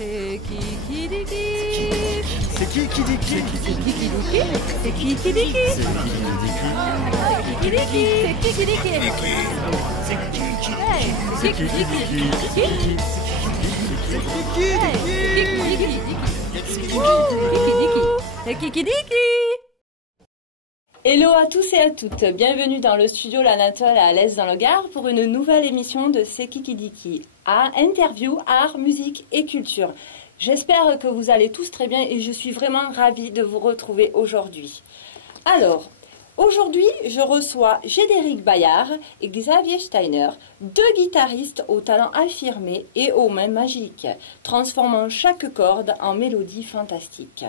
C'est qui dit qui? C'est qui dit qui? C'est qui dit qui? C'est qui dit qui? C'est qui dit qui? C'est qui dit qui? C'est qui dit qui? C'est qui dit qui? C'est qui dit qui? Hello à tous et à toutes, bienvenue dans le studio L'Anatole à Alès dans le Gard pour une nouvelle émission de C'est qui dit qui, à interview, art, musique et culture. J'espère que vous allez tous très bien et je suis vraiment ravie de vous retrouver aujourd'hui. Alors, aujourd'hui je reçois Gédéric Bayard et Xavier Steiner, deux guitaristes au talent affirmé et aux mains magiques, transformant chaque corde en mélodie fantastique.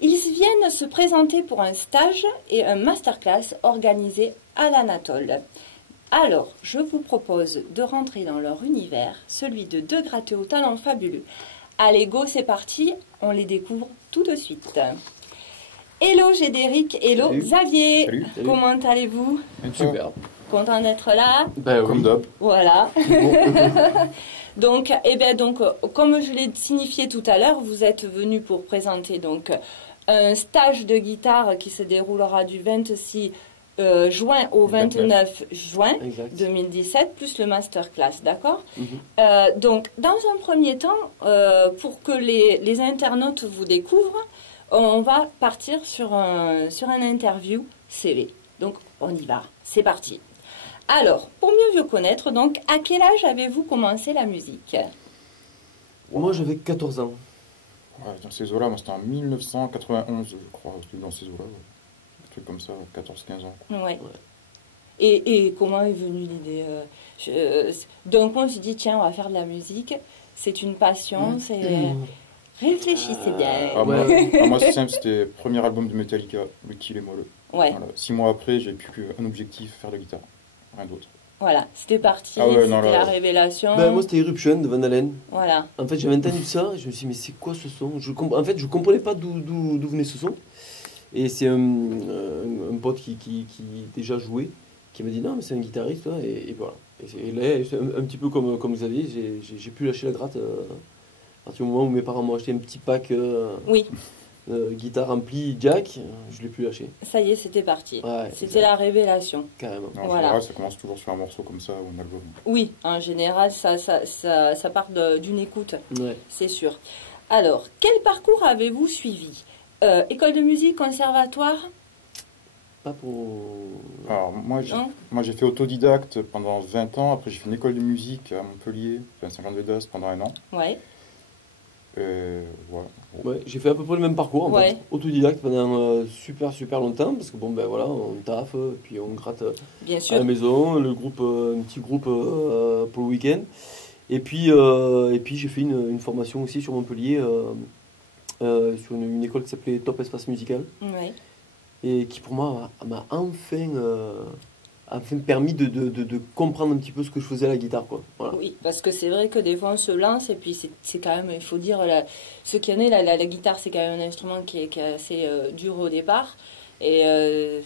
Ils viennent se présenter pour un stage et un masterclass organisé à l'Anatole. Alors, je vous propose de rentrer dans leur univers, celui de deux gratteux au talent fabuleux. Allez, go, c'est parti, on les découvre tout de suite. Hello Gédéric, hello Salut. Xavier, Salut. Comment allez-vous? Super. Content d'être là? Comme d'hab. Voilà. Donc, comme je l'ai signifié tout à l'heure, vous êtes venus pour présenter donc un stage de guitare qui se déroulera du 26 juin au 29 juin Exact. 2017, plus le masterclass, d'accord? Mhm. Donc, dans un premier temps, pour que les internautes vous découvrent, on va partir sur un interview CV. Donc, on y va. C'est parti. Alors, pour mieux vous connaître, donc, à quel âge avez-vous commencé la musique? Moi j'avais 14 ans. Ouais, dans ces eaux-là, moi c'était en 1991, je crois, c'était dans ces eaux-là, ouais. Un truc comme ça, 14-15 ans. Ouais. Et comment est venue l'idée donc, on se dit, tiens, on va faire de la musique. C'est une passion, c'est... Réfléchissez bien. Moi c'est simple, c'était le premier album de Metallica, Le Kill et Molle. Ouais, Voilà. 6 mois après, j'ai plus qu'un objectif, faire de la guitare. Rien d'autre. voilà, c'était parti, Ah ouais, c'était non, là, la révélation. Ben, moi c'était Eruption de Van Halen. Voilà. En fait j'avais entendu ça, je me suis dit mais c'est quoi ce son? En fait je comprenais pas d'où venait ce son. Et c'est un pote qui déjà jouait, qui m'a dit non mais c'est un guitariste, toi, et voilà. Et là, c'est un petit peu comme Xavier, j'ai pu lâcher la gratte à partir du moment où mes parents m'ont acheté un petit pack Oui, guitare ampli jack, je l'ai plus lâché. ça y est, c'était parti. Ouais, C'était la révélation. carrément. En Voilà. général, ça commence toujours sur un morceau comme ça ou un album. Oui, en général, ça part d'une écoute, Ouais. c'est sûr. Alors, quel parcours avez-vous suivi? École de musique, conservatoire? Pas pour... Alors, Non. moi j'ai fait autodidacte pendant 20 ans, après j'ai fait une école de musique à Montpellier, 25 ans de Vedas pendant un an. Ouais. Voilà. Ouais, j'ai fait à peu près le même parcours en Ouais. fait, autodidacte pendant super longtemps parce que bon ben voilà, on taffe, puis on gratte Bien à sûr. la maison, le groupe, un petit groupe pour le week-end. Et puis j'ai fait une formation aussi sur Montpellier sur une école qui s'appelait Top Espace Musical Ouais. et qui pour moi m'a enfin permis de comprendre un petit peu ce que je faisais à la guitare quoi. Voilà. Oui, parce que c'est vrai que des fois on se lance et puis c'est quand même, il faut dire, ce qu'il y en est, la guitare c'est quand même un instrument qui est assez dur au départ. Et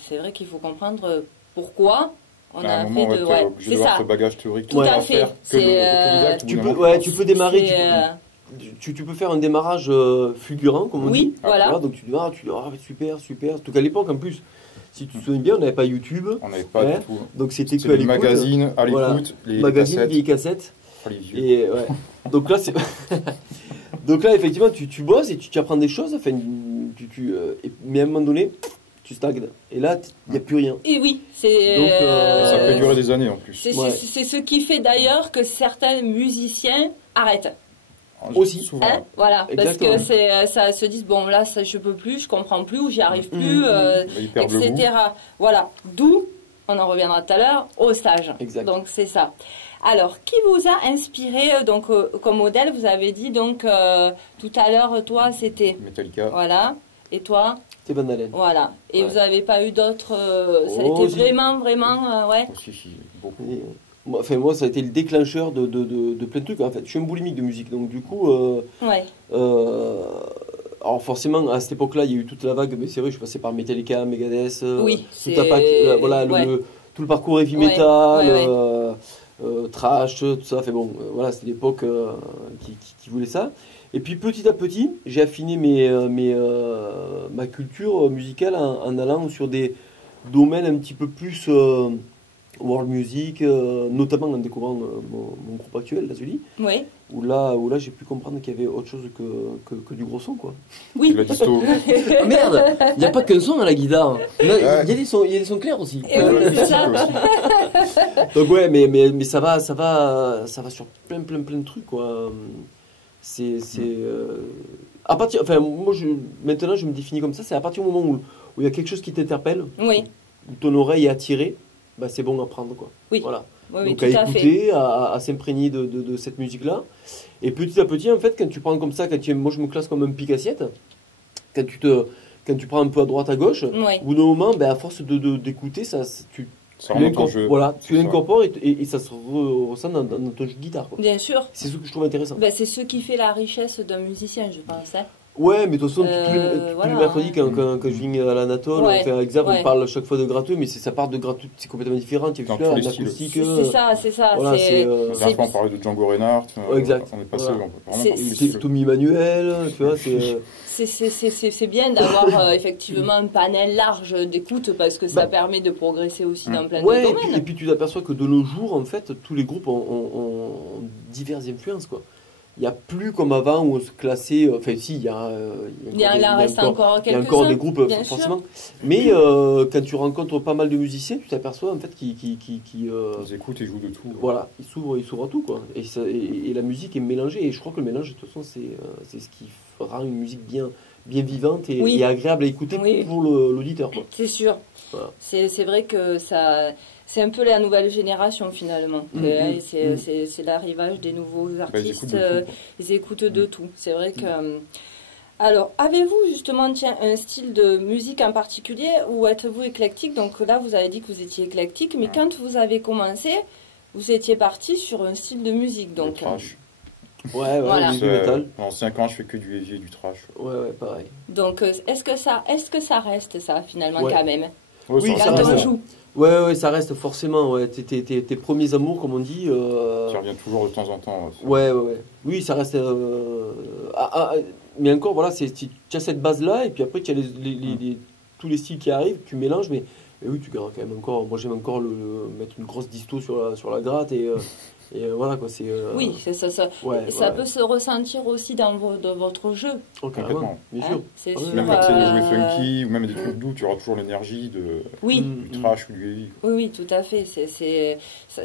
c'est vrai qu'il faut comprendre pourquoi on À a un fait moment, de... t'es Ouais, obligé c'est d'avoir ça. ce bagage théorique. Tout Tu à vas fait. faire que C'est, l'autodidacte, au bout Tu d'un peux, moment. ouais, tu peux démarrer, C'est, tu peux faire un démarrage fulgurant comme on Oui, dit. voilà. Donc tu dis super. Surtout qu'à l'époque en plus, si tu te souviens bien, on n'avait pas YouTube, On n'avait pas Ouais. du tout. donc c'était C'est que à les l'écoute. magazines à l'écoute, Voilà. les Magazine, cassettes, vieilles cassettes. pas les vieux. Et ouais. Donc là, c'est. Donc là, effectivement, tu bosses et tu apprends des choses. Enfin, mais à un moment donné, tu stagnes. Et là, il n'y a plus rien. Et oui, c'est... Donc, Ça peut durer des années en plus. Ouais. C'est ce qui fait d'ailleurs que certains musiciens arrêtent. Aussi. Souvent. Hein, voilà, Exactement. parce que ça se dit bon là ça, je peux plus, je comprends plus ou j'y arrive plus, Ils perdent le etc. Voilà, d'où on en reviendra tout à l'heure au stage. Exact. Donc c'est ça. Alors qui vous a inspiré donc comme modèle? Vous avez dit donc tout à l'heure toi c'était Metallica. voilà et toi C'est Van Halen. voilà et Ouais. vous n'avez pas eu d'autres ça a Oh, été si. vraiment ouais Aussi, beaucoup. Et, moi, ça a été le déclencheur de plein de trucs. En fait, je suis un boulimique de musique, donc du coup, ouais alors forcément, à cette époque-là, il y a eu toute la vague. Mais c'est vrai, je suis passé par Metallica, Megadeth, Oui, tout c'est- voilà, ouais. tout le parcours heavy Ouais, metal, ouais, ouais. trash, tout ça. Enfin bon, voilà, c'était l'époque qui voulait ça. Et puis petit à petit, j'ai affiné ma culture musicale en allant sur des domaines un petit peu plus world music, notamment en découvrant mon groupe actuel, la Zully, Oui. où là j'ai pu comprendre qu'il y avait autre chose que du gros son, quoi. Oui. La disto. Ah, merde, il n'y a pas qu'un son à la guitare. Il y a des sons clairs aussi. Et oui, c'est ça. Donc ouais, mais ça va sur plein de trucs, quoi. À partir, enfin moi maintenant je me définis comme ça, c'est à partir du moment où il y a quelque chose qui t'interpelle, Oui. où ton oreille est attirée, bah c'est bon à prendre, quoi. Oui. Voilà. Oui, Donc tout à à fait. écouter, à s'imprégner de cette musique-là. Et petit à petit, en fait, quand tu prends comme ça, moi je me classe comme un pic-assiette, quand tu prends un peu à droite à gauche, Oui. au bout d'un moment, ben, à force d'écouter, tu Ça remonte en jeu. voilà, tu C'est ça. l'incorpores et ça se ressent dans ton jeu de guitare, quoi. Bien sûr. C'est ce que je trouve intéressant. Ben, c'est ce qui fait la richesse d'un musicien, je pense. Hein. Ouais, mais de toute façon, tous voilà, les mercredis, hein. quand je viens à l'Anatole, Ouais, on fait un examen, ouais. on parle chaque fois de gratteux, mais ça part de gratteux, c'est complètement différent. Tu as Dans vu là, tous les en styles. acoustique. C'est ça. Voilà, c'est La dernière fois, on parlait de Django Reinhardt. Ouais, exact. On est passé Voilà. vraiment C'est- par tous les c'est styles. Tommy Manuel, tu vois, C'est bien d'avoir effectivement un panel large d'écoute parce que ça Bah. permet de progresser aussi dans plein ouais, de et puis, domaines. tu t'aperçois que de nos jours, en fait, tous les groupes ont diverses influences, quoi. Il n'y a plus comme avant où on se classait. Enfin, si, il y a. Il en reste encore Il y a quelques-uns. encore des groupes, bien forcément. Mais quand tu rencontres pas mal de musiciens, tu t'aperçois en fait qu'ils Ils écoutent et jouent de tout. voilà, ils s'ouvrent à tout, quoi. Et la musique est mélangée. Et je crois que le mélange, de toute façon, c'est ce qui rend une musique bien vivante et, Oui. et agréable à écouter Oui. pour l'auditeur, quoi. C'est sûr. Voilà. C'est vrai que ça. C'est un peu la nouvelle génération finalement. C'est l'arrivage des nouveaux Bah, ils artistes. écoutent de tout, quoi. Ils écoutent de tout. C'est vrai que. Alors, avez-vous justement un style de musique en particulier ou êtes-vous éclectique? Donc là, vous avez dit que vous étiez éclectique, mais quand vous avez commencé, vous étiez parti sur un style de musique. Le Donc, trash. Ouais, Voilà. du métal. Pendant 5 ans, je fais que du heavy et du trash. Ouais, pareil. donc est-ce que ça reste ça finalement Ouais. quand même Ouais, Oui, ça ça quand reste. on Ouais. joue? Ouais, ça reste forcément. Ouais, tes premiers amours, comme on dit. Qui revient toujours de temps en temps. Ouais. Oui, ça reste. Mais encore, voilà, tu as cette base-là, et puis après, tu as tous les styles qui arrivent, tu mélanges, mais oui, tu gardes quand même encore. Moi, j'aime encore mettre une grosse disto sur la gratte, et voilà, quoi. Oui, c'est ça. Ouais, Ça ouais. peut se ressentir aussi dans votre jeu. Oh, carrément, Complètement. bien Hein, sûr. c'est Ah oui, sûr. Même quand tu sais de jouer euh, funky ou même des trucs doux, tu auras toujours l'énergie Oui, du trash ou du heavy. oui, tout à fait.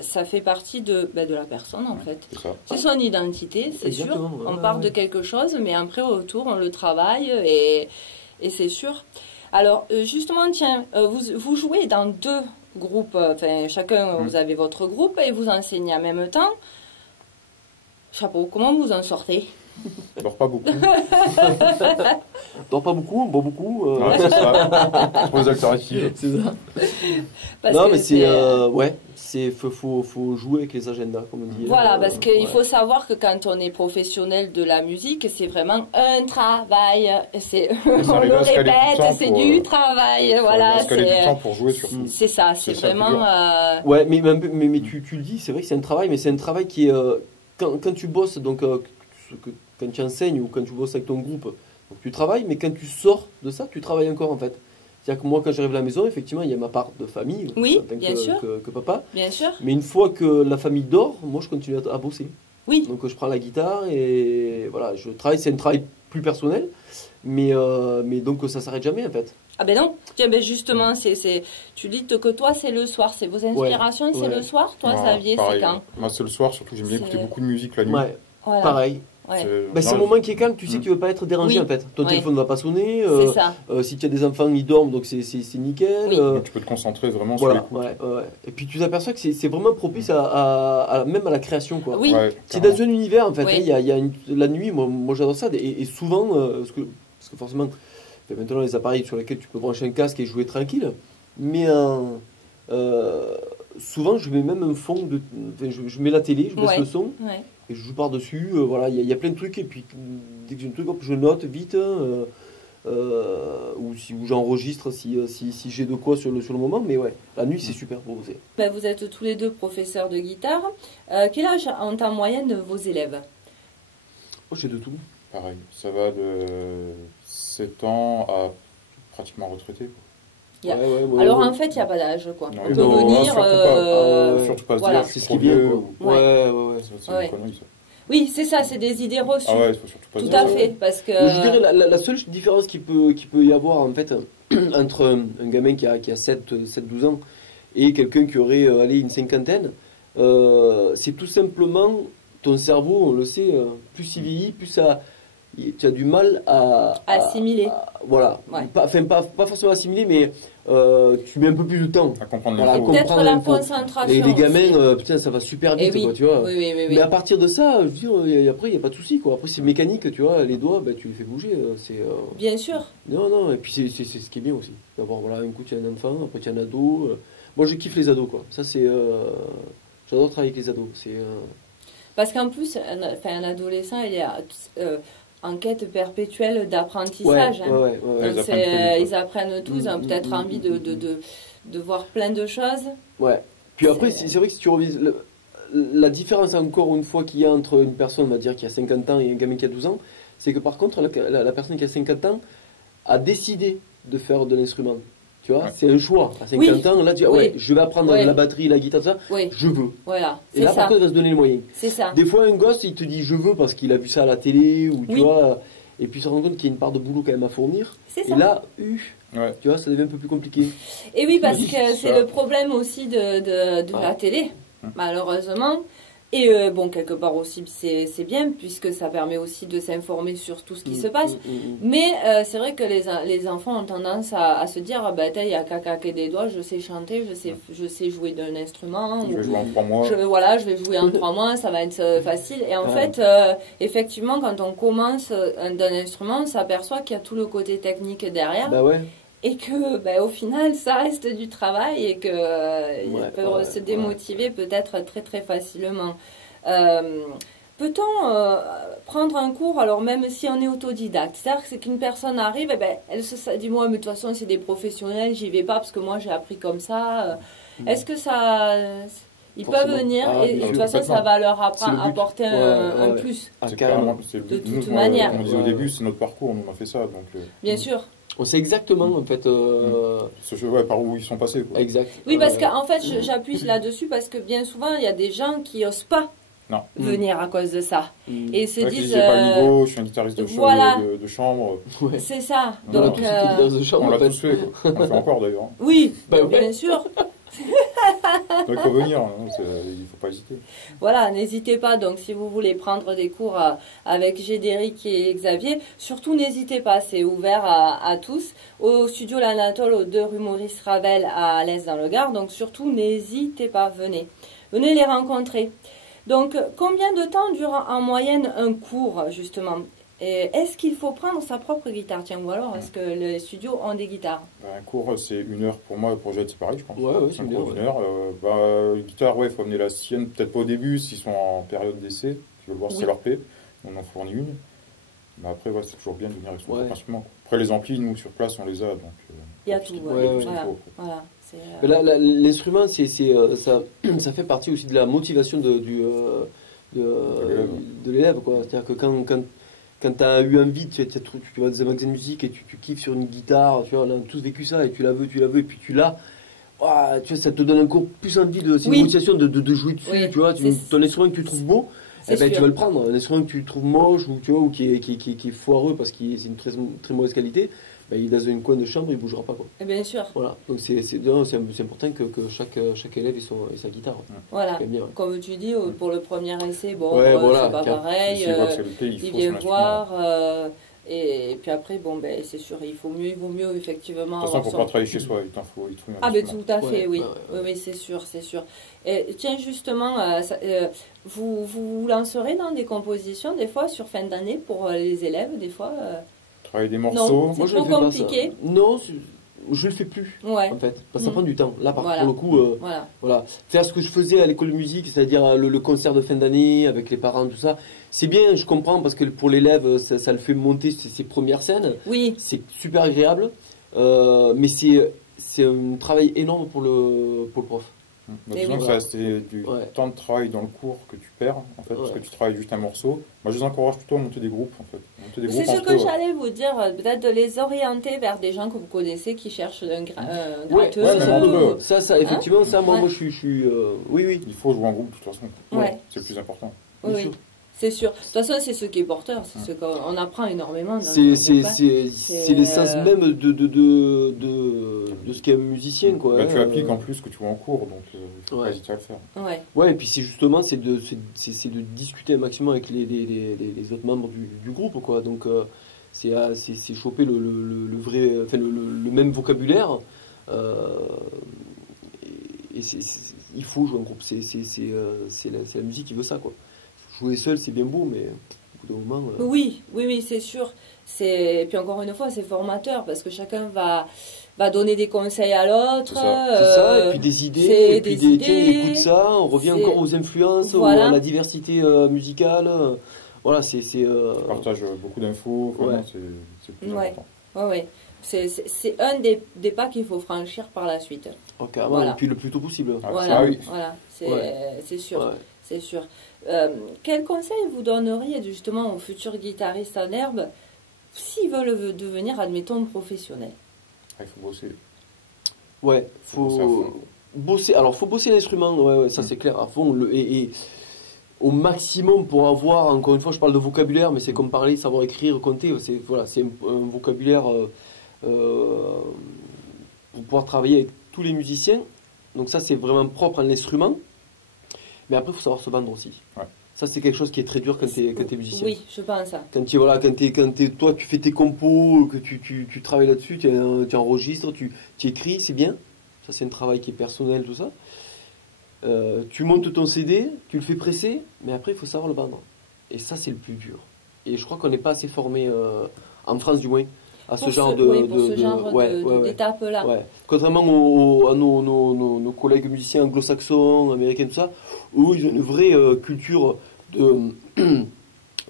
Ça fait partie de la personne en fait. C'est ça. C'est son identité, c'est sûr. Exactement, On ouais, part ouais. de quelque chose, mais après autour on le travaille et c'est sûr. Alors justement, tiens, vous jouez dans 2 groupes. Enfin, chacun vous avez votre groupe et vous enseignez en même temps. Chapeau, comment vous en sortez? Je dors pas beaucoup. Dors pas beaucoup, bois beaucoup. Ouais, c'est ça. Trop les alternatives. C'est ça. Parce Non, que mais faut jouer avec les agendas, comme on dit. Voilà, parce qu'il ouais. faut savoir que quand on est professionnel de la musique, c'est vraiment un travail. On arrive le à se caler du répète, temps c'est pour, du travail. Voilà, Parce qu'elle a du temps c'est pour jouer surtout. ça, c'est C'est ça le plus vraiment. dur. Ouais, mais tu le dis, c'est vrai que c'est un travail, mais c'est un travail qui est. Quand tu bosses, donc quand tu enseignes ou quand tu bosses avec ton groupe, donc tu travailles, mais quand tu sors de ça, tu travailles encore en fait. C'est-à-dire que moi, quand j'arrive à la maison, effectivement, il y a ma part de famille, Oui, en tant bien sûr. que papa. Bien sûr. Mais une fois que la famille dort, moi, je continue à bosser. Oui, Donc je prends la guitare et voilà, je travaille. C'est un travail plus personnel, mais donc ça s'arrête jamais en fait. ah ben non. Tiens, ben justement, tu dis que toi, c'est le soir. C'est vos inspirations, c'est ouais. le soir. Toi, Non, Xavier, c'est pareil. quand? Moi, c'est le soir, surtout, j'aime bien C'est- écouter beaucoup de musique la nuit. Ouais, Voilà. pareil. Ouais. C'est un moment qui est calme, tu sais que tu ne veux pas être dérangé Oui. en fait. Ton Ouais. téléphone ne va pas sonner. C'est ça. Si tu as des enfants, ils dorment, donc c'est nickel. Oui. Donc, tu peux te concentrer vraiment Voilà, sur l'écoute. ouais. Et puis tu t'aperçois que c'est vraiment propice même à la création, quoi. Oui. Ouais, C'est carrément. dans un univers en fait. Oui. Hein, il y a la nuit, moi j'adore ça. Et souvent, parce que forcément, maintenant les appareils sur lesquels tu peux brancher un casque et jouer tranquille. Mais souvent, je mets même un fond je mets la télé, je baisse Ouais. le son Ouais. et je joue par-dessus. Voilà, il y a plein de trucs. Et puis dès que j'ai un truc, hop, je note vite. où j'enregistre si j'ai de quoi sur le moment. Mais ouais, la nuit, c'est super pour bosser. Ben, vous êtes tous les deux professeurs de guitare. Quel âge ont en moyenne vos élèves? Oh, j'ai de tout. Pareil, ça va de 7 ans à pratiquement retraité, quoi. Yeah. Ouais, Alors ouais. en fait, il n'y a pas d'âge, quoi. Non, On peut non, venir. Surtout pas se voilà. dire, C'est ce trop qui vient, vieux, quoi. ou- Ouais. C'est Ouais. une connerie, ça. Oui, c'est ça, c'est des idées reçues. Ah ouais, il faut surtout pas se Tout dire. à fait, parce que. Je dirais la seule différence qu'il peut y avoir en fait entre un gamin qui a 7-12 ans et quelqu'un qui aurait allé une cinquantaine, c'est tout simplement ton cerveau, on le sait, plus il vieillit, plus tu as du mal à Assimiler. voilà. Ouais. Pas forcément assimiler, mais tu mets un peu plus de temps. À comprendre Voilà, l'info. Peut-être comprendre la l'info. concentration. Les gamins, aussi. putain, ça va super Eh vite, oui. quoi, tu vois. Oui. Mais à partir de ça, je veux dire, après, il n'y a pas de souci, quoi. Après, c'est mécanique, tu vois. Les doigts, tu les fais bouger. Bien sûr. Non. Et puis, c'est ce qui est bien aussi. D'avoir, voilà, un coup, tu as un enfant, après, tu as un ado. Moi, je kiffe les ados, quoi. Ça, c'est. J'adore travailler avec les ados. Parce qu'en plus, un adolescent, il est en quête perpétuelle d'apprentissage. hein. Ouais. Ils Donc, apprennent très vite, ils apprennent tous, ont peut-être envie de voir plein de choses. Ouais. Puis après, C'est- c'est vrai que si tu reviens. La différence, encore une fois, qu'il y a entre une personne, on va dire, qui a 50 ans et un gamin qui a 12 ans, c'est que par contre, la personne qui a 50 ans a décidé de faire de l'instrument. Tu vois, Ouais. c'est un choix. À 50 Oui. ans, là, tu dis, Oui. ouais, je vais apprendre Oui. la batterie, la guitare, ça, Oui, je veux. voilà, Et c'est là, par ça. contre, il va se donner les moyens. C'est ça. Des fois, un gosse, il te dit, je veux parce qu'il a vu ça à la télé, ou tu Oui. vois, et puis il se rend compte qu'il y a une part de boulot quand même à fournir. C'est Et ça. là, Ouais. tu vois, ça devient un peu plus compliqué. Et oui, parce Oui, que c'est c'est ça. le problème aussi de la Ouais. télé, malheureusement. Et bon, quelque part aussi, c'est bien, puisque ça permet aussi de s'informer sur tout ce qui se passe. Mais c'est vrai que les enfants ont tendance à se dire, ah ben, il n'y a qu'à claquer des doigts, je sais chanter, je sais jouer d'un instrument. Je vais ou- jouer en 3 mois. je vais jouer en 3 mois, ça va être facile. Et en Ouais. fait, effectivement, quand on commence d'un instrument, on s'aperçoit qu'il y a tout le côté technique derrière. Bah ouais. Et que, au final, ça reste du travail et que ils peuvent se démotiver peut-être très très facilement. Peut-on prendre un cours, alors même si on est autodidacte? C'est-à-dire que c'est qu'une personne arrive, elle se dit, moi, mais de toute façon, c'est des professionnels, j'y vais pas parce que moi, j'ai appris comme ça. Est-ce que ça... Ils peuvent Forcément. venir Ah, et bien de toute sûr. façon, ça va leur C'est le but. apporter un Ouais. plus. Ah, C'est carrément. clairement, c'est le but. De Nous, toute manière. Comme on disait au Ouais. début, c'est notre parcours, nous on a fait ça. Donc, Bien sûr. On sait exactement, en fait. par où ils sont passés. Quoi. Exact. Oui, parce qu'en fait, j'appuie là-dessus parce que bien souvent, il y a des gens qui osent pas Non. venir à cause de ça. Et se Ouais, qui disent... disent, j'ai pas le niveau, je suis un guitariste de, voilà. de chambre. Ouais. c'est ça. On a Donc, tous été dans un chambre, On l'a en fait. tous fait, quoi. On le fait encore d'ailleurs. oui, Bah ouais. bien sûr. Donc il faut venir, hein, il faut pas hésiter. Voilà, n'hésitez pas. Donc, si vous voulez prendre des cours avec Gédéric et Xavier, surtout n'hésitez pas. C'est ouvert à tous. Au studio L'Anatole, aux 2 rue Maurice Ravel à Alès dans le Gard. Donc, surtout, n'hésitez pas. Venez les rencontrer. Donc, combien de temps dure en moyenne un cours, justement? Et est-ce qu'il faut prendre sa propre guitare? Tiens, ou alors est-ce que les studios ont des guitares? Un cours, c'est 1 heure pour moi, pour Jade, c'est pareil, je pense. Ouais, c'est un c'est cours bien, d'1 heure. Guitare, il faut amener la sienne, peut-être pas au début, s'ils sont en période d'essai, tu veux voir si Oui. ça leur plaît. On en fournit une. Mais après, c'est toujours bien de venir avec son Ouais. instrument. Quoi. Après, les amplis, nous, sur place, on les a. Donc, Il y a ce tout, qu'il ouais. faut, ce qu'il Voilà. faut. Voilà. C'est, Mais l'instrument, ça fait partie aussi de la motivation de l'élève, quoi. C'est-à-dire que quand tu as eu envie, tu vas dans un magasin de musique et tu kiffes sur une guitare, tu vois, on a tous vécu ça, et tu la veux, et puis tu l'as. Ouah, tu vois, ça te donne encore plus envie c'est Oui. une motivation de jouer dessus, Oui, tu vois. c'est- Ton instrument que tu trouves beau, c'est tu sûr. vas le prendre. Un instrument que tu trouves moche ou, tu vois, ou qui est foireux parce que c'est une très, très mauvaise qualité, il est dans un coin de chambre, il ne bougera pas, quoi. Et bien sûr. Voilà, donc c'est important que chaque élève ait sa guitare. Voilà. C'est bien. Comme tu dis, pour le premier essai, Ouais, voilà, c'est pas car- pareil. S'il voit que ça lui plaît, il Il faut vient son instrument. voir. Et puis après, c'est sûr, il vaut mieux effectivement. De toute façon, avoir pour son- pas travailler chez soi, il t'en faut il te faut un Ah, ben instrument. tout à fait, Ouais, oui. ouais. Oui, c'est sûr, c'est sûr. Et, tiens, justement, vous lancerez dans des compositions, des fois, sur fin d'année, pour les élèves, des fois Travailler des Non. morceaux. C'est Moi, je trop le fais pas, compliqué. ça. Non, je le fais plus, Ouais, en fait. Parce que ça Mhm. prend du temps. Là, pour Voilà. le coup, voilà. voilà. Faire ce que je faisais à l'école de musique, c'est-à-dire le concert de fin d'année avec les parents, tout ça, c'est bien, je comprends, parce que pour l'élève, ça le fait monter ses premières scènes. Oui, C'est super agréable, mais c'est un travail énorme pour le prof. Bah, Mais disons oui. que c'est du Ouais. temps de travail dans le cours que tu perds, en fait, parce Ouais. que tu travailles juste un morceau. Moi, je les encourage plutôt à monter des groupes, en fait. Monter des c'est groupes ce entre que eux. j'allais vous dire, peut-être de les orienter vers des gens que vous connaissez qui cherchent un Ouais, gratteux. ouais, mais entre eux. Ça, effectivement, ça, moi, Ouais. moi, je suis, oui, oui. Il faut jouer en groupe, de toute façon. Ouais. C'est le plus important. Oui, bien oui, sûr. c'est sûr. De toute façon, c'est ce qui est porteur, c'est ce qu'on apprend énormément. Dans C'est le groupe, hein. c'est l'essence même de ce qu'est un musicien, quoi. Bah, hein. tu appliques en plus ce que tu vois en cours, donc il faut Ouais. pas hésiter à le faire. Ouais. Ouais, et puis c'est justement c'est de discuter un maximum avec les autres membres du groupe, quoi. Donc c'est choper le vrai, enfin le même vocabulaire. Et il faut jouer en groupe. C'est la musique qui veut ça, quoi. Jouer seul, c'est bien beau, mais au bout d'un moment. Oui, oui, oui, c'est sûr. Et puis encore une fois, c'est formateur parce que chacun va donner des conseils à l'autre. C'est ça. C'est ça, et puis des idées, c'est et puis des tiens, idées. écoute ça, on revient C'est- encore aux influences, Voilà. à la diversité musicale. Voilà, c'est. Tu partages beaucoup d'infos, vraiment, Ouais. c'est le plus Ouais. important. Ouais, ouais. C'est un des pas qu'il faut franchir par la suite. Oh, carrément, Voilà. et puis le plus tôt possible. Ah, Voilà, ça, oui. voilà, c'est sûr. Ouais. C'est sûr. Quel conseil vous donneriez justement aux futurs guitaristes en herbe s'ils veulent devenir, admettons, professionnels? Ah, il faut bosser. Ouais, Faut bosser à faut fond. bosser. Alors, faut bosser l'instrument, ouais, ça c'est clair, à fond. Et au maximum pour avoir, encore une fois, je parle de vocabulaire, mais c'est comme parler, savoir écrire, compter. C'est voilà, c'est un vocabulaire pour pouvoir travailler avec tous les musiciens. Donc ça, c'est vraiment propre à l'instrument. Mais après, il faut savoir se vendre aussi. Ouais. Ça, c'est quelque chose qui est très dur quand tu es musicien. Oui, je pense ça. Quand toi tu fais tes compos, que tu travailles là-dessus, tu enregistres, tu écris, c'est bien. Ça c'est un travail qui est personnel, tout ça. Tu montes ton CD, tu le fais presser, mais après il faut savoir le vendre. Et ça c'est le plus dur. Et je crois qu'on n'est pas assez formé, en France du moins, à ce genre d'étape-là. Ouais. Contrairement à nos collègues musiciens anglo-saxons, américains, tout ça, où ils ont une vraie culture de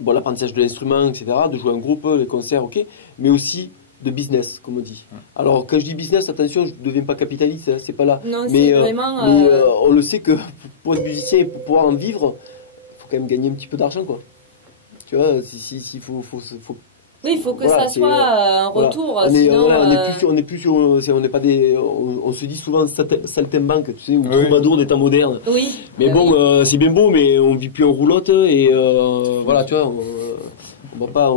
bon, l'apprentissage de l'instrument, etc., de jouer en groupe, les concerts, ok, mais aussi de business, comme on dit. Alors, quand je dis business, attention, je ne deviens pas capitaliste, hein, c'est pas là. Non, Mais, c'est vraiment... mais on le sait que pour être musicien et pour pouvoir en vivre, il faut quand même gagner un petit peu d'argent, quoi. Tu vois, s'il faut oui, il faut que voilà, ça soit un voilà. retour, On est, sinon... voilà, on est plus sur, on n'est pas des, on se dit souvent saltimbanque, tu sais, ou Oui. troubadour des temps modernes. Oui. Mais bon, oui. c'est bien beau, mais on vit plus en roulotte et voilà, tu vois, on va pas,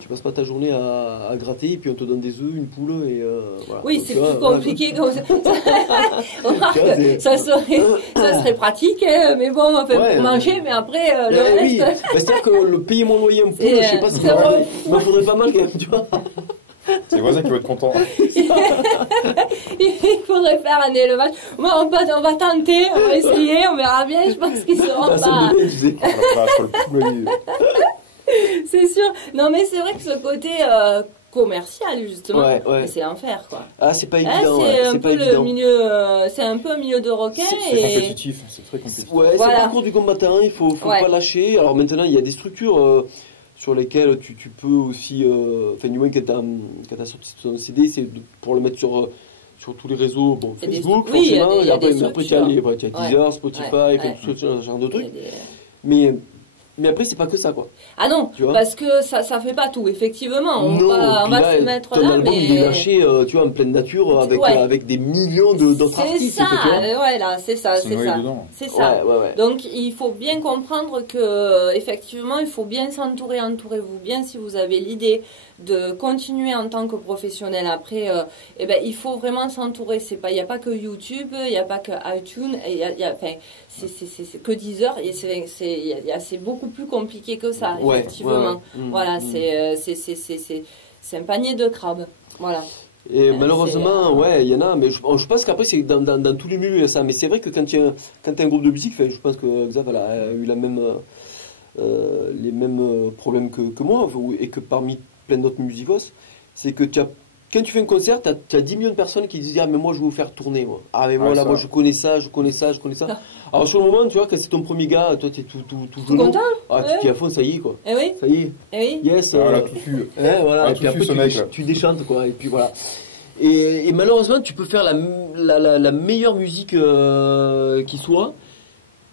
tu passes pas ta journée à gratter et puis on te donne des œufs, une poule et voilà. Oui, Donc, c'est tu vois, plus voilà, compliqué comme ça. Remarque, Tu vois, c'est- ça serait pratique, hein, mais bon, on fait Ouais. pour manger, mais après, le Eh oui, reste... bah, c'est-à-dire que le payer mon loyer en poule, C'est, je sais pas si c'est vrai. il m'en faudrait pas mal quand même, tu vois. C'est les voisins qui vont être contents. Il faudrait faire un élevage. Bon, on va tenter, on va essayer, on verra bien, je pense qu'ils seront Ah, ça pas... me donne, tu sais. Ah, la vache, sur le poulailler. C'est sûr. Non, mais c'est vrai que ce côté commercial, justement, Ouais, ouais. c'est l'enfer, quoi. Ah, c'est pas Hein, évident, ouais, c'est un c'est pas peu le évident. milieu... c'est un peu un milieu de requin C'est et... compétitif, c'est très compétitif. Ouais, c'est Voilà. le parcours du combattant, il faut Ouais. pas lâcher. Alors maintenant, il y a des structures sur lesquelles tu peux aussi, enfin du moins quand t'as sorti ton CD, c'est pour le mettre sur tous les réseaux, bon, Il y a des Facebook stru- oui, il y a forcément, des- il y a après, des mais après tu as structures. tu as Deezer, Spotify, Ouais, enfin, ouais. tout ce genre de Il y a trucs. des- Mais après, c'est pas que ça, quoi. Ah non, Tu vois parce que ça fait pas tout, effectivement. On Non, va puis là, se mettre ton là, album, il est mais... lâché, tu vois, en pleine nature, avec, Ouais. avec des millions d'autres C'est artistes, ça, quoi, tu vois. ouais, là, c'est ça, C'est c'est noyé ça. dedans. C'est ça. Ouais. Donc il faut bien comprendre que effectivement il faut bien s'entourer, entourez-vous bien si vous avez l'idée de continuer en tant que professionnel après. Eh ben il faut vraiment s'entourer. Il n'y a pas que YouTube, il n'y a pas que iTunes, enfin c'est que Deezer et c'est beaucoup plus compliqué que ça Ouais, effectivement. ouais. Voilà, c'est un panier de crabes. Voilà. Et c'est, malheureusement, ouais, il y en a, mais je pense qu'après, c'est dans tous les milieux, il y a ça. Mais c'est vrai que quand tu as un groupe de musique, enfin, je pense que Xav a eu les mêmes problèmes que moi, et que parmi plein d'autres musicos, c'est que tu as quand tu fais un concert, tu as 10 millions de personnes qui disent ah mais moi je vais vous faire tourner moi. Ah mais moi Ouais, là ça. moi je connais ça. Alors sur le moment tu vois quand c'est ton premier gars, toi t'es tout Tout gelou. content. Ah tu Ouais. t'es à fond, ça y est quoi. Eh oui, Ça y est. eh oui. Yes. Voilà, tout fut. Voilà. Ah, Et puis tout après fut ce mec, là. tu déchantes quoi. Et puis voilà. Et malheureusement tu peux faire la meilleure musique qui soit.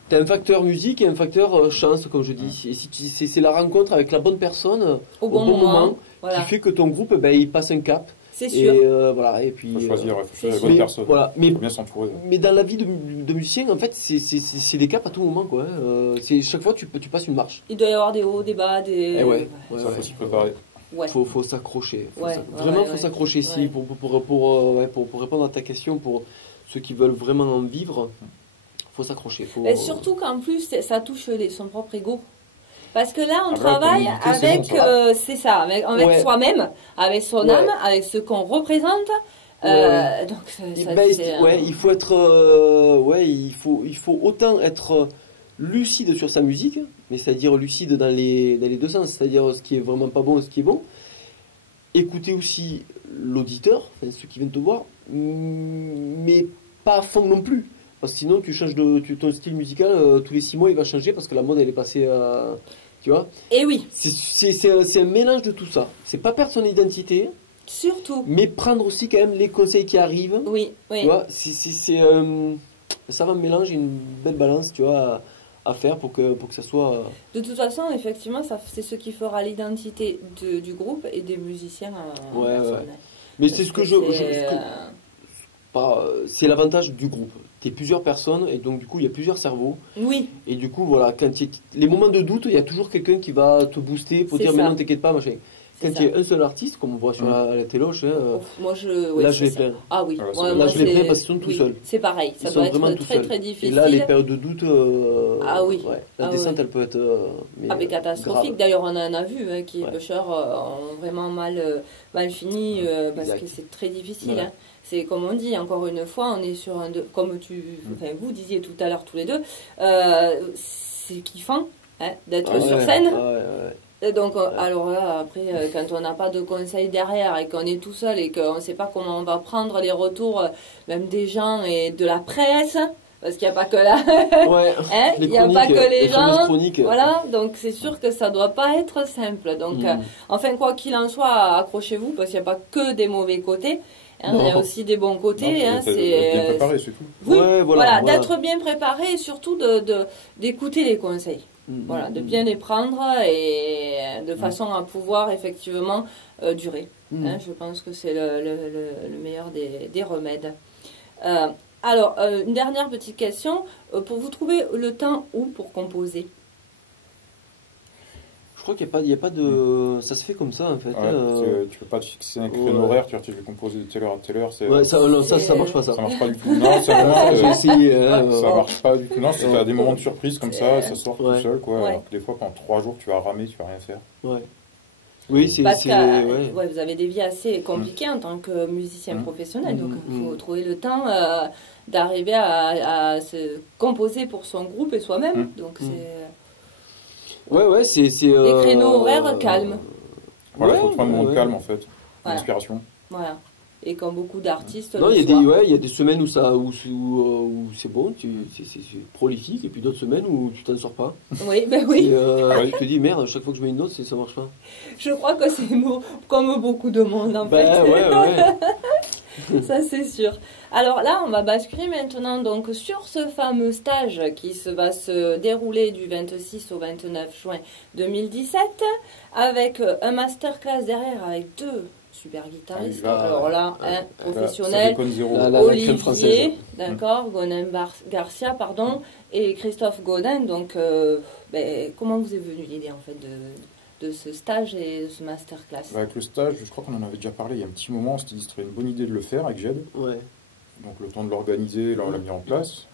T'as un facteur musique et un facteur chance comme je dis. Et si c'est la rencontre avec la bonne personne Au bon moment. Voilà. qui fait que ton groupe ben, il passe un cap. C'est sûr. Et voilà, et puis. Il faut choisir, il faut choisir la c'est bonne mais, personne. voilà, Il faut bien s'entourer. mais dans la vie de musicien, en fait, c'est des caps à tout moment, quoi. Chaque fois, tu passes une marche. Il doit y avoir des hauts, des bas, des. Eh ouais, Ça, faut s'y préparer. Ouais. Faut s'accrocher. Ouais, Vraiment, ouais, faut ouais. s'accrocher. Si, Ouais. pour répondre à ta question, pour ceux qui veulent vraiment en vivre, faut s'accrocher. Mais surtout qu'en plus, ça touche son propre ego. Parce que là, on Ah bah, travaille pour méditer, avec, c'est bon, c'est ça, avec Ouais. soi-même, avec son Ouais. âme, avec ce qu'on représente. Ouais. Donc, Il faut être, il faut autant être lucide sur sa musique, mais c'est-à-dire lucide dans les deux sens, c'est-à-dire ce qui est vraiment pas bon et ce qui est bon. Écouter aussi l'auditeur, enfin, ceux qui viennent te voir, mais pas à fond non plus. Parce que sinon, tu changes ton style musical, tous les 6 mois, il va changer parce que la mode, elle est passée à. Tu vois. Et oui, C'est un mélange de tout ça. C'est pas perdre son identité, surtout. mais prendre aussi quand même les conseils qui arrivent. Oui, oui. Tu vois, ça va me mélange, une belle balance, tu vois, à faire pour que ça soit. De toute façon, effectivement, c'est ce qui fera l'identité du groupe et des musiciens en Ouais, personne. ouais. Mais c'est ce que c'est l'avantage du groupe. T'es plusieurs personnes et donc du coup il y a plusieurs cerveaux Oui, et du coup voilà les moments de doute il y a toujours quelqu'un qui va te booster pour C'est dire ça. mais non t'inquiète pas machin. Quand c'est il y ça. a un seul artiste comme on voit sur la téloche Moi, là je les ça. plains. Ah oui, Ah, moi, là, je les plains parce qu'ils sont tout oui, seuls. C'est pareil, ça Ils doit sont vraiment être tout très seuls. très Et difficile. là les périodes de doute Ah oui. la Ah descente ouais. elle peut être Mais catastrophique. grave. D'ailleurs, on en a vu qui, Ouais. pêcheurs, ont vraiment mal fini parce Exact. que c'est très difficile. Ouais. Hein. C'est comme on dit, encore une fois, on est sur comme vous disiez tout à l'heure tous les deux, c'est kiffant d'être Ah sur ouais, scène. ouais. Et donc, alors là, après, quand on n'a pas de conseils derrière et qu'on est tout seul et qu'on ne sait pas comment on va prendre les retours, même des gens et de la presse, parce qu'il n'y a pas que là. Ouais. Hein, Les il n'y a pas chroniques, que les fameuses gens. chroniques. Voilà, donc c'est sûr que ça doit pas être simple. Donc, enfin, quoi qu'il en soit, accrochez-vous parce qu'il n'y a pas que des mauvais côtés. Hein, il y a Non. aussi des bons côtés. Non, Hein, faut être bien préparé, c'est tout. Oui, Ouais, voilà, voilà. d'être bien préparé et surtout d'écouter les conseils. Voilà, de bien les prendre et de façon à pouvoir effectivement durer. Hein, je pense que c'est le meilleur des remèdes. Alors, une dernière petite question. Pour vous trouver le temps où pour composer? Je crois qu'il n'y a pas de. Ça se fait comme ça en fait. Ouais, tu peux pas te fixer un créneau horaire, tu vais composer de telle heure à telle heure. Ouais, ça marche pas ça. Ça marche pas du tout. Non, c'est vraiment. J'ai essayé. Ça marche pas du tout. Non, c'est t'as des moments de surprise comme ça sort Ouais. tout seul, quoi. Ouais. Alors que des fois, pendant 3 jours, tu vas ramer, tu vas rien faire. Ouais. Oui, c'est. Parce que ouais. ouais, vous avez des vies assez compliquées en tant que musicien professionnel, donc il faut trouver le temps d'arriver à se composer pour son groupe et soi-même. Donc c'est Ouais, c'est. des créneaux horaires calmes. Voilà, il Ouais, faut trouver un moment de ouais. calme, en fait. Voilà. L'inspiration. Voilà. Et comme beaucoup d'artistes. Non, le il soir. y a des semaines où c'est bon, c'est prolifique, et puis d'autres semaines où tu t'en sors pas. Oui, ben oui. Et, tu te dis merde, à chaque fois que je mets une note, ça marche pas. Je crois que c'est comme beaucoup de monde en fait. Ouais. Ça c'est sûr. Alors là, on va basculer maintenant donc sur ce fameux stage qui va se dérouler du 26 au 29 juin 2017 avec un masterclass derrière avec 2 super guitaristes. Ah, Alors là, Ça professionnels. déconne zéro. Là, la crème française. Olivier, d'accord, Gonen Garcia, pardon, et Christophe Godin. Donc, comment vous est venue l'idée en fait de ce stage et de ce masterclass? Avec le stage, je crois qu'on en avait déjà parlé il y a un petit moment. On s'était dit que ce serait une bonne idée de le faire avec Jed. Ouais. Donc le temps de l'organiser, là on l'a mis en place.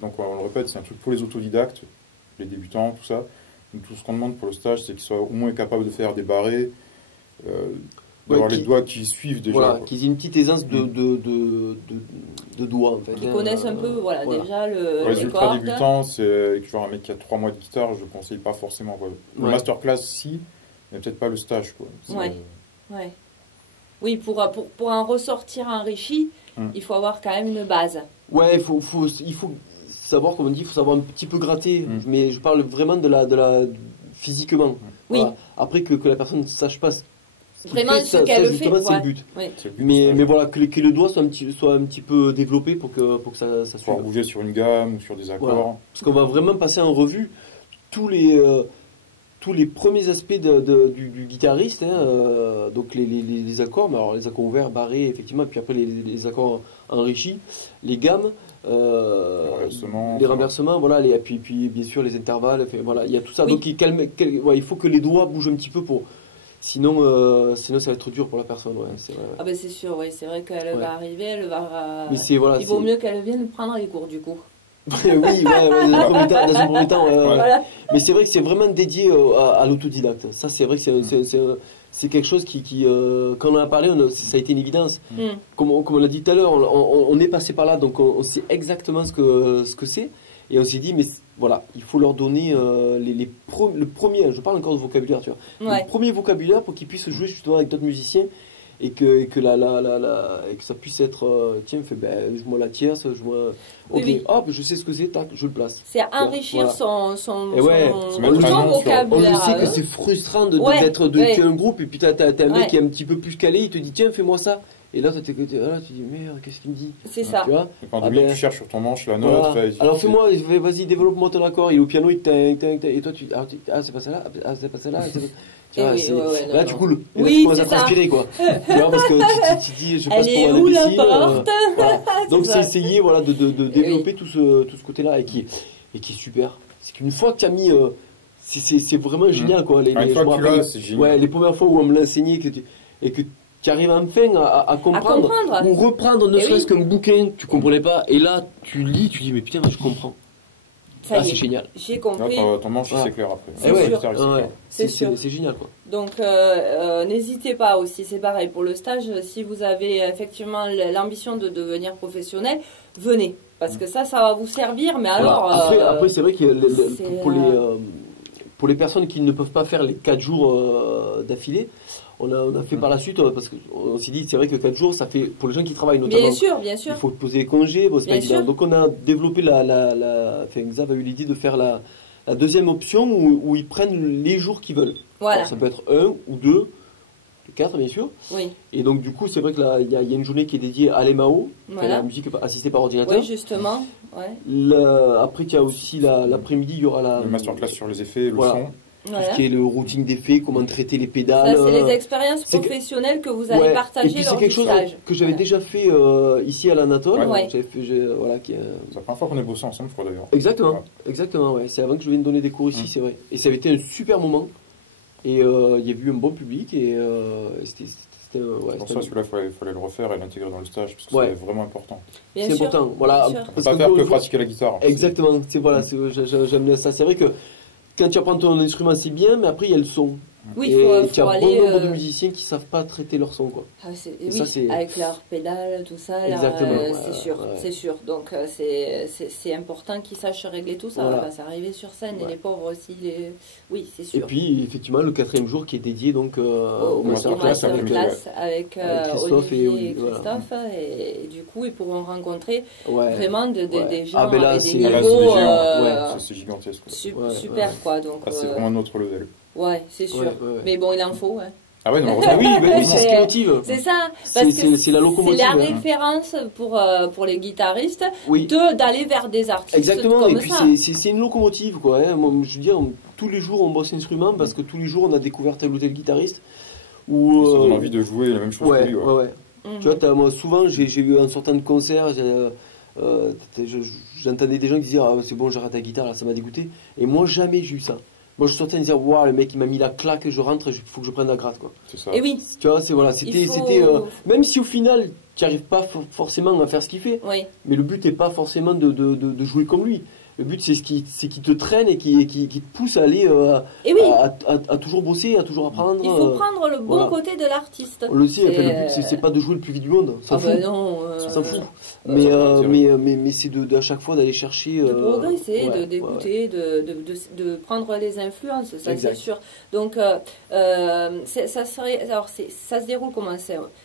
Donc on le répète, c'est un truc pour les autodidactes, les débutants, tout ça. Donc, tout ce qu'on demande pour le stage, c'est qu'ils soient au moins capables de faire des barrés, d'avoir les doigts qui suivent déjà. Voilà, Quoi. qu'ils aient une petite aisance de doigts en fait. Qui connaissent un peu, voilà. Déjà Pour les les ultra cordes. débutants, c'est genre un mec qui a 3 mois de guitare, je ne conseille pas forcément. Quoi. Le Ouais. masterclass, si, mais peut-être pas le stage. Quoi. Ouais. Ouais. Oui, pour en ressortir enrichi, il faut avoir quand même une base. Ouais, il faut savoir, comme on dit, il faut savoir un petit peu gratter. Mais je parle vraiment de la physiquement. Oui. Voilà. Après que la personne ne sache pas Vraiment fait, ce qu'elle fait. justement, c'est le but. Oui. Mais voilà, que le doigt soit un petit peu développé pour que ça suive. Pouvoir bouger sur une gamme ou sur des accords. Voilà. Parce qu'on va vraiment passer en revue tous les premiers aspects du guitariste, hein, donc les accords, mais alors les accords ouverts, barrés, effectivement, et puis après les accords enrichis, les gammes, les renversements, voilà, et puis bien sûr les intervalles, voilà, il y a tout ça. Oui. Donc il faut que les doigts bougent un petit peu sinon ça va être dur pour la personne. Ouais, c'est vrai. Ah ben c'est sûr, oui, c'est vrai qu'elle va arriver, elle va. Mais il vaut mieux qu'elle vienne prendre les cours du coup. Oui, dans un premier temps. Voilà. Mais c'est vrai que c'est vraiment dédié à l'autodidacte. Ça, c'est vrai que c'est quelque chose qui quand on en a parlé, ça a été une évidence. Comme on l'a dit tout à l'heure, on est passé par là, donc on sait exactement ce que c'est. Et on s'est dit, mais voilà, il faut leur donner le premier, je parle encore de vocabulaire, tu vois, le premier vocabulaire pour qu'ils puissent jouer justement avec d'autres musiciens. Et que ça puisse être tiens, joue-moi la tierce, joue-moi. Ok, hop, je sais ce que c'est, tac, je le place. C'est enrichir voilà. son vocabulaire. On le sait que c'est frustrant de un groupe et puis t'as un mec qui est un petit peu plus calé, il te dit tiens, fais-moi ça. Et là, tu dis merde, qu'est-ce qu'il me dit? C'est ça. Tu vois, tu cherches sur ton manche la note. Voilà. Alors fais-moi, vas-y, développe-moi ton accord. Il est au piano, il et toi c'est pas celle-là, c'est pas celle-là. Tu vois, là tu coules. Et là, tu commences à transpirer, quoi. Tu vois, parce que tu dis, je passe pour un imbécile. Voilà. Donc c'est essayer, voilà, de développer tout ce côté-là et qui est super. C'est qu'une fois que tu as mis, c'est vraiment génial, quoi. Une fois que tu l'as, c'est génial. Ouais, les premières fois où on me l'a enseigné et que tu arrives enfin à comprendre ou reprendre ne serait-ce qu'un bouquin, tu comprenais pas, et là tu lis, tu dis mais putain, je comprends. C'est génial. J'ai compris. Là, ton manche, c'est clair après. C'est sûr. C'est génial, quoi. Donc, n'hésitez pas aussi, c'est pareil pour le stage. Si vous avez effectivement l'ambition de devenir professionnel, venez. Parce que ça va vous servir. Mais alors. Après c'est vrai que pour les personnes qui ne peuvent pas faire les 4 jours d'affilée, on a fait par la suite, parce qu'on s'est dit, c'est vrai que 4 jours, ça fait, pour les gens qui travaillent notamment. Bien sûr. Il faut poser les congés, c'est pas évident. Donc on a développé Xav a eu l'idée de faire la deuxième option où ils prennent les jours qu'ils veulent. Voilà. Alors, ça peut être 1 ou 2, 4 bien sûr. Oui. Et donc du coup, c'est vrai que là, il y a une journée qui est dédiée à l'EMAO, la musique assistée par ordinateur. Oui, justement. Après, il y a aussi l'après-midi, il y aura le masterclass sur les effets, le son. Tout ce qui est le routing d'effets, comment traiter les pédales. Ça, c'est les expériences professionnelles que vous allez partager lors du stage. C'est quelque chose que j'avais déjà fait ici à l'Anatole. C'est la première fois qu'on est bossé ensemble, je crois d'ailleurs. Exactement, ouais. C'est avant que je vienne donner des cours ici, c'est vrai. Et ça avait été un super moment. Et il y a eu un bon public. Et c'était pour ça, celui-là, il fallait le refaire et l'intégrer dans le stage, parce que c'est vraiment important. C'est important. Voilà. On ne peut pas faire que pratiquer la guitare. Exactement. J'aime bien ça. C'est vrai que quand tu apprends ton instrument, c'est bien, mais après, il y a le son. Oui, il faut aller... Il y a bon nombre de musiciens qui ne savent pas traiter leur son, quoi. Avec leurs pédales, tout ça, c'est sûr. Donc, c'est important qu'ils sachent régler tout ça. Voilà. Ça arriver sur scène, et les pauvres aussi, oui, c'est sûr. Et puis, effectivement, le 4e jour qui est dédié donc, au masterclass avec Olivier et Christophe. Et du coup, ils pourront rencontrer vraiment des gens avec des niveaux... c'est gigantesque. Super, quoi. C'est vraiment notre level. Ouais, c'est sûr. Mais bon, il en faut. Ah ouais, non, oui, c'est ce qui motive. C'est ça. Parce que c'est la locomotive. C'est la référence pour les guitaristes d'aller vers des artistes. Exactement. Comme et puis c'est une locomotive, quoi. Moi, je veux dire, tous les jours on bosse l'instrument parce que tous les jours on a découvert tel ou tel guitariste. Ça donne envie de jouer la même chose que lui. Tu vois, moi souvent j'ai eu en sortant de concert, j'entendais des gens qui disaient c'est bon, j'arrête la guitare, là, ça m'a dégoûté. Et moi jamais j'ai eu ça. Moi je sortais en disant waouh, le mec il m'a mis la claque, je rentre, il faut que je prenne la gratte, quoi. C'est ça. Et oui. Tu vois, c'était même si au final tu n'arrives pas forcément à faire ce qu'il fait, mais le but n'est pas forcément de jouer comme lui. Le but, c'est qui te traîne et qui te pousse à aller Et oui, à toujours bosser, à toujours apprendre. il faut prendre le bon voilà. côté de l'artiste. On le sait, le but, c'est pas de jouer le plus vite du monde. Ça Ah bah non, On s'en fout. ça Mais c'est à chaque fois d'aller chercher. de progresser, ouais, d'écouter, de prendre les influences, ça c'est Exact. sûr. Donc ça se déroule comment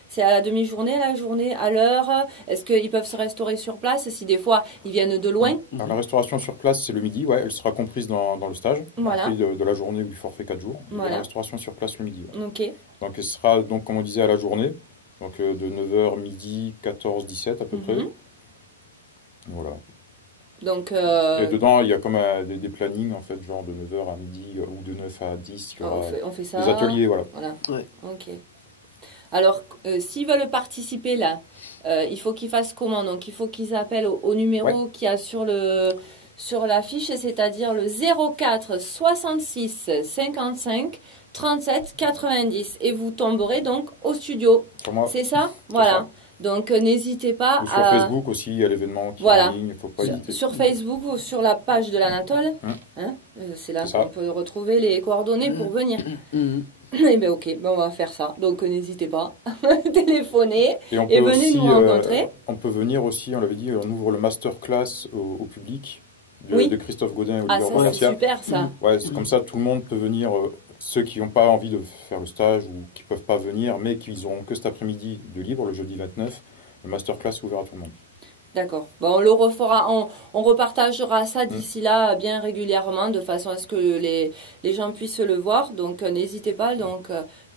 c'est à la demi-journée, à la journée, à l'heure? Est-ce qu'ils peuvent se restaurer sur place si des fois ils viennent de loin? Alors, la restauration sur place, c'est le midi, ouais, elle sera comprise dans le stage, Voilà. de la journée du forfait 4 jours. Et Voilà. la restauration sur place le midi. Ouais. Ok, Donc elle sera, donc, comme on disait, à la journée, donc de 9h midi, 14-17 à peu près. Mhm. Voilà. donc Et dedans, il y a comme des plannings, en fait, genre de 9h à midi ou de 9 à 10, il y aura on fait ça. des ateliers, voilà. Voilà. Ouais. Ok. Alors, s'ils veulent participer là, il faut qu'ils fassent comment? Donc, il faut qu'ils appellent au numéro qu'il y a sur l'affiche, c'est-à-dire le 04 66 55 37 90. Et vous tomberez donc au studio. Sur moi, C'est ça? Voilà. Donc, n'hésitez pas ou sur à... Facebook aussi, il y a l'événement qui est Voilà. en ligne, il ne faut pas hésiter. Sur Facebook ou sur la page de l'Anatole. C'est là C'est ça. qu'on peut retrouver les coordonnées pour venir. Eh bien, ok, ben, on va faire ça. Donc, n'hésitez pas à téléphoner Et, on et peut venez aussi, nous rencontrer. on peut venir aussi, on l'avait dit, on ouvre le masterclass au public Oui. de Christophe Godin et Ah, Olivier ça, c'est Orbancia. super, ça. Ouais, c'est comme ça, tout le monde peut venir, ceux qui n'ont pas envie de faire le stage ou qui ne peuvent pas venir, mais qui n'auront que cet après-midi de libre, le jeudi 29, le masterclass est ouvert à tout le monde. D'accord. Bon, on le refera, on repartagera ça d'ici là bien régulièrement de façon à ce que les gens puissent le voir. Donc, n'hésitez pas. Donc,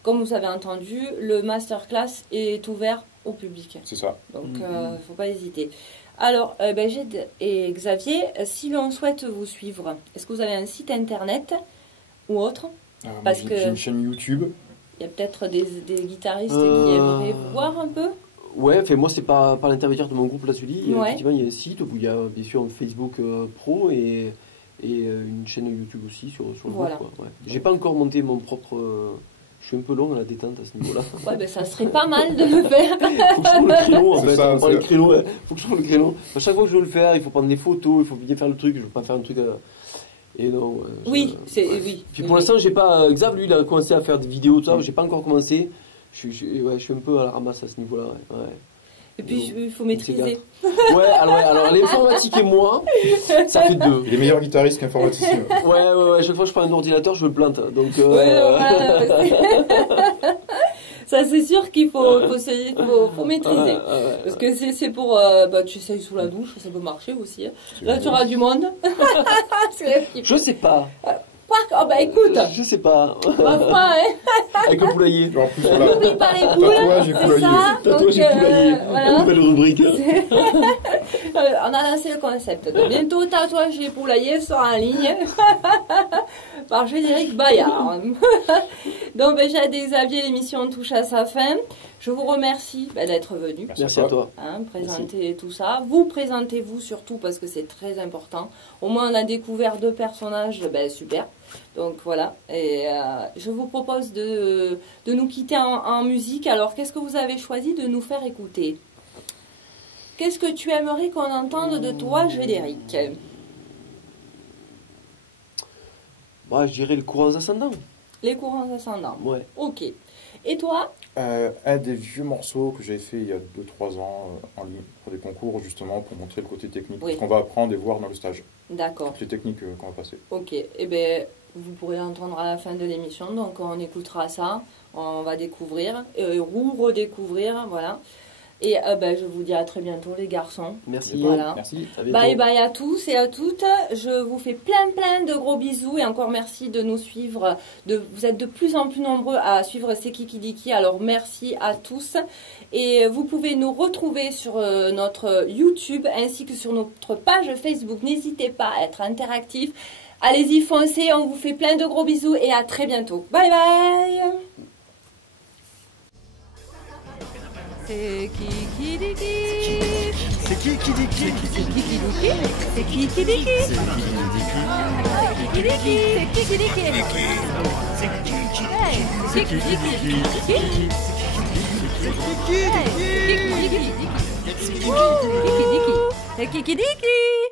comme vous avez entendu, le masterclass est ouvert au public. C'est ça. Donc, il ne faut pas hésiter. Alors, Gide et Xavier, si l'on souhaite vous suivre, est-ce que vous avez un site internet ou autre? Parce J'ai que- une chaîne YouTube. Il y a peut-être des guitaristes qui aimeraient vous voir un peu. Ouais, enfin, moi c'est par l'intermédiaire de mon groupe Lazuli. Ouais. Effectivement, il y a un site où il y a bien sûr un Facebook pro et une chaîne YouTube aussi sur le Voilà. groupe. Quoi, ouais. J'ai pas encore monté mon propre. Je suis un peu long à la détente à ce niveau-là. Ouais, ben ça serait pas mal de le faire. Faut que je trouve le créneau en C'est fait. ça, On parle c'est- de créneau, ouais. Faut que je trouve le créneau. À chaque fois que je veux le faire, il faut prendre des photos, il faut bien faire le truc. Je veux pas faire un truc. Et non. Oui, c'est ouais. oui. Puis pour l'instant, j'ai pas. Xav, lui, il a commencé à faire des vidéos, tout ça. J'ai pas encore commencé. Je suis un peu à la ramasse à ce niveau-là. Ouais. Et puis il faut maîtriser. Ouais, alors l'informatique et moi, ça fait deux. Il est meilleur guitariste qu'informaticien. Ouais, chaque fois que je prends un ordinateur, je le plante. Donc, Ça c'est sûr qu'il faut maîtriser. Parce que c'est pour... tu essayes sous la douche, ça peut marcher aussi. Hein. Là tu auras du monde. je sais pas. Oh bah écoute, Je sais pas. ma foi, hein. Avec le poulailler. Genre, plus sur la- N'oublie pas les poules, Tatouage et c'est poulailler. ça. Tatouage Donc, et poulailler. voilà. Nouvelle rubrique. On a lancé le concept. Donc, bientôt, tatouage et poulailler sera en ligne par Générique Bayard. Donc, Jade et Xavier, l'émission touche à sa fin. Je vous remercie d'être venus. Merci à toi. Présenter tout ça. Vous présentez-vous surtout parce que c'est très important. Au moins, on a découvert 2 personnages, super. Donc voilà. Et je vous propose de nous quitter en musique. Alors, qu'est-ce que vous avez choisi de nous faire écouter? Qu'est-ce que tu aimerais qu'on entende de toi, Gédéric? Bah, je dirais le courant ascendant. Les courants ascendants. Ouais. Ok. Et toi? Un des vieux morceaux que j'avais fait il y a 2-3 ans en ligne pour des concours, justement, pour montrer le côté technique. Oui. Ce qu'on va apprendre et voir dans le stage. D'accord. Toutes les techniques qu'on va passer. Ok. Eh bien, vous pourrez l'entendre à la fin de l'émission. Donc, on écoutera ça. On va découvrir, ou redécouvrir. Voilà. Et je vous dis à très bientôt, les garçons. Merci. Voilà. Merci. À bientôt. Bye bye à tous et à toutes. Je vous fais plein de gros bisous et encore merci de nous suivre. Vous êtes de plus en plus nombreux à suivre C'est Kiki Diki, alors merci à tous. Et vous pouvez nous retrouver sur notre YouTube ainsi que sur notre page Facebook. N'hésitez pas à être interactif. Allez-y, foncez, on vous fait plein de gros bisous et à très bientôt. Bye bye. C'est Kiki Diki. C'est qui dit qui? C'est Kiki Diki. C'est Kiki Diki. C'est qui dit qui? C'est Kiki Diki. C'est qui qui? Hey, c'est Kiki Diki. C'est qui? Hey, Kiki Diki. Kiki Diki. C'est Kiki Diki.